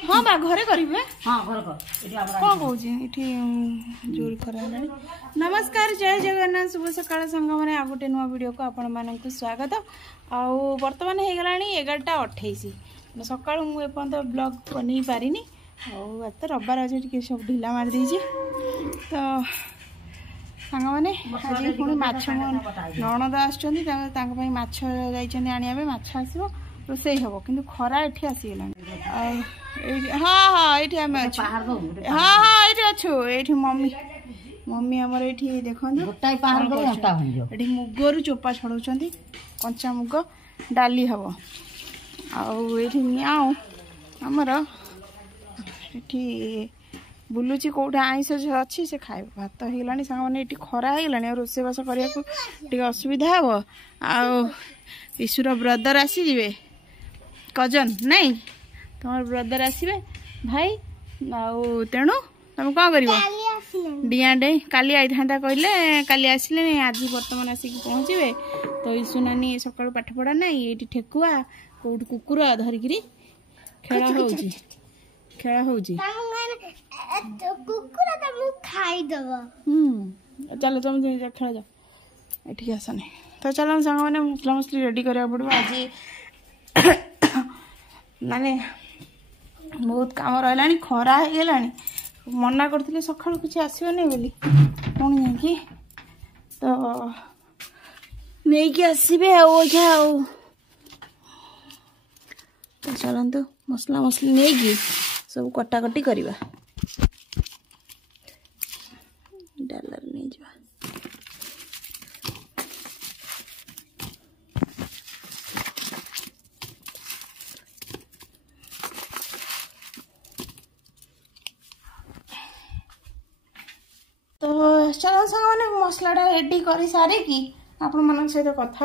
हाँ बा घरे करिवे हां घर कर एठी हमरा कौन कहूँ ये जोर खरा नमस्कार जय जगन्नाथ शुभ सकाळ संग मैंने आ गोटे नुआ वीडियो को आपण मानक स्वागत आउ बर्तमान हो गला 11:28 सका मुझे ब्लॉग बन पारिनी आज तो रविवार अच्छे टे सब ढिला मार देजी तो सांग मैंने आज पुणी माछ नणद आछ आने माछ आसो रोसे हम कि खरा ये आसीगला हाँ हाँ ये आम अच्छे हाँ हाँ ये अच्छु ये मम्मी मम्मी आमर ये देखो ये मुगर चोपा छड़ाऊँ कंचा मुग डाली हम आउ आमर ये बुलूची कौटे आईस अच्छी से खाए भात होगा सांग मैंने ये खरा होगा रोसेबास करने को असुविधा हे आशुर ब्रदर आसीजे कजन नहीं तुम ब्रदर आसवे भाई आउ तेणु तुम कौन कर डिया डे काली आई था कहले काली आसिले आज बर्तमान आसिक पहुँचे तो ईशु नानी सका पाठ पढ़ा ना ये ठेकुआ कौट कुकुर धरिकी खेला हो चलो तुम खेल जाओ ये आसनी तो चलो सांग मैंने मसला मसली रेडी करा पड़ो आज माने बहुत काम रहा खरा होगा मना करते सका किसी आसबनी बोली पुणी जाकि तो नहीं आसबे तो चलतु मसला मसली नहीं सब कटाकटी करवा डालर नहीं जा तो चलो सामने मसलाटा रेडी कर सारिकी आपण मान सहित कथा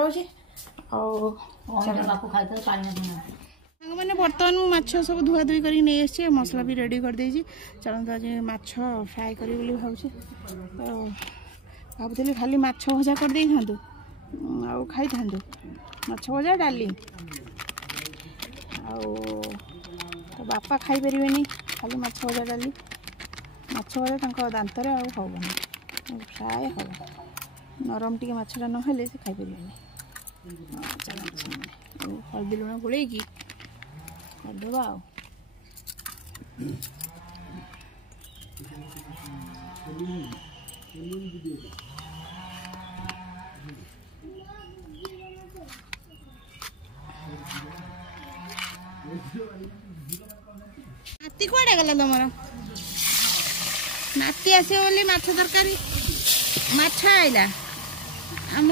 मैंने बर्तमान माछ सब धुआ धुई कर नहीं मसला भी रेडी कर देजी चलते आज माछ फ्राए करी भावुँ तो भावुली खाली माछ भजा कर दे था खाई था माछ भजा डाली तो बापा खाई पारे खाली माछ भजा डाली माछ भजा दांतर आम फ्राए हम नरम टे मछटा ना से खाई पारे हल्दी लुण गोल करदेवा नाती कड़े गला तुम नाती आसे बोली माछ तरकारी माछ आइला आम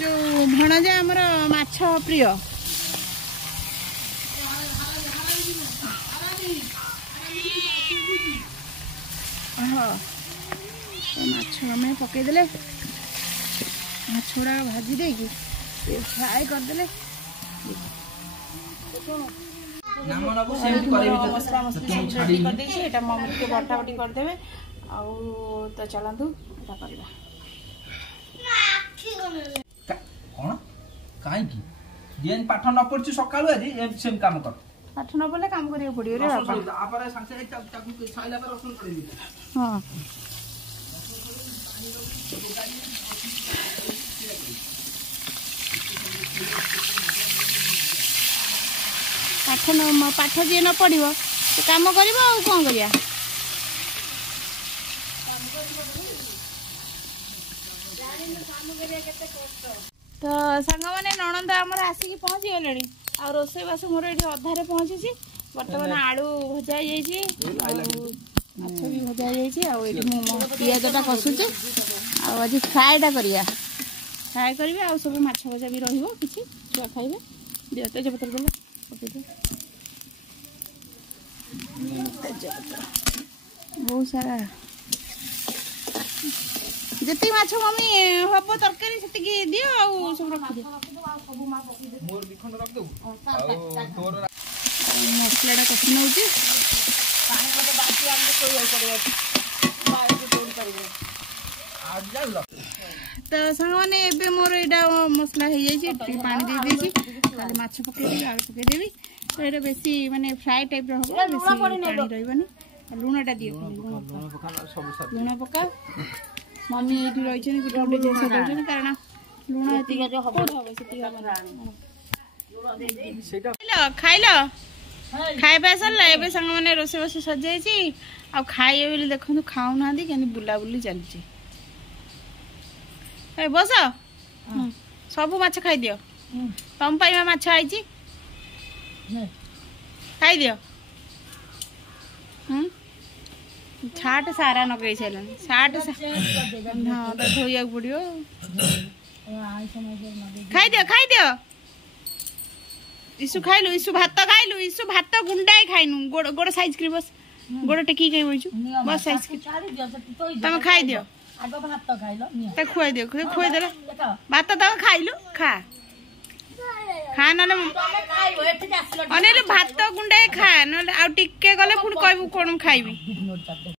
जो भणजा आमर माछ प्रिय हाँ तो माछ आम पकईदे माछ गुड़ा भाजी देकी फ्राए करदे मसला मसली कर मम्मी के बटा बटी करदे तो चलतु कहीं पाठ न पढ़ी सका सेम काम कर पाठ न पड़े काम करिया पड़ो रे हाँ पाठ जी न पढ़ो तो काम कर कौन करिया तो सांग मैंने नणंद आमर आसिक पहुँची गले आ रोसईबास मोर ये अधारे पहुँची बर्तमान आलू भजा माछ भी भजा पियाजटा कसुचे आज फ्राएटा करिया फ्राए करी आ सब माछ भजा भी रही किसी छुआ खाइबे दियो तेजपत्र देले पकईदे तेजपत्र बहुत सारा जितनी माछ मम्मी हम तरकारी से दियो आ सब रख दियो मसलाटा कषि नौ तो सांग मैंने मोर यहाँ मसला हो जाए पानी दे माछ पकईदेवी आलू पकईदेवी ଏଇଟା ବେଶୀ ମାନେ ଫ୍ରାଏ ଟାଇପର ହବ ବେଶୀ ପାଣି ରହିବନି ଲୁଣଟା ଦିଅ ଲୁଣ ପକା ମମି ଏଇଠି ରହିଛନ୍ତି ଗୋଟେ ଗୋଟେ ଜିନିଷ ଦଉଛନ୍ତି କାରଣ ଲୁଣ ଏତିକି ହବ ସେତିକି ଖାଇଲ ଖାଇବା ସରିଲା ଏବେ ସାଙ୍ଗମାନେ ରୋଷେଇ ବସେଇ ସଜାଇଛି ଆଉ ଖାଇବେ ବୋଲି ଦେଖନ୍ତୁ ଖାଉନାହାନ୍ତି କେମିତି ବୁଲାବୁଲି ଚାଲିଛି ବସ ସବୁ ମାଛ ଖାଇଦିଅ ତମ ପାଇଁ ମାଛ ଆଇଛି ଖାଇଦିଅ ଛାଟ ସାରା ନଗେଇ ସାରିଲାଣି ଛାଟ ହଁ ତ ଧୋଇବାକୁ ପଡିବ ଖାଇଦିଅ ଖାଇଦିଅ ଇସୁ ଖାଇଲୁ ଇସୁ ଭାତ ଖାଇଲୁ ଇସୁ ଭାତ ଗୁଣ୍ଡାଏ ଖାଇନୁ ଗୋଡ ଗୋଡ ସାଇଜ କରି ବସ ଗୋଡ ଟେକି ଖାଇ ବଇଛୁ ବସ ସାଇଜ କରି ତମେ ଖାଇଦିଅ ତାକୁ ଖୁଆଇଦିଅ ଖୁଆଇଦେଲ ଭାତ ତମେ ଖାଇଲୁ ଖା ଖା ନହେଲେ ଭାତ ଗୁଣ୍ଡାଏ ଖା ନହେଲେ ଆଉ ଟିକେ ଗଲେ ପୁଣି କହିବୁ କଣ ଖାଇବି।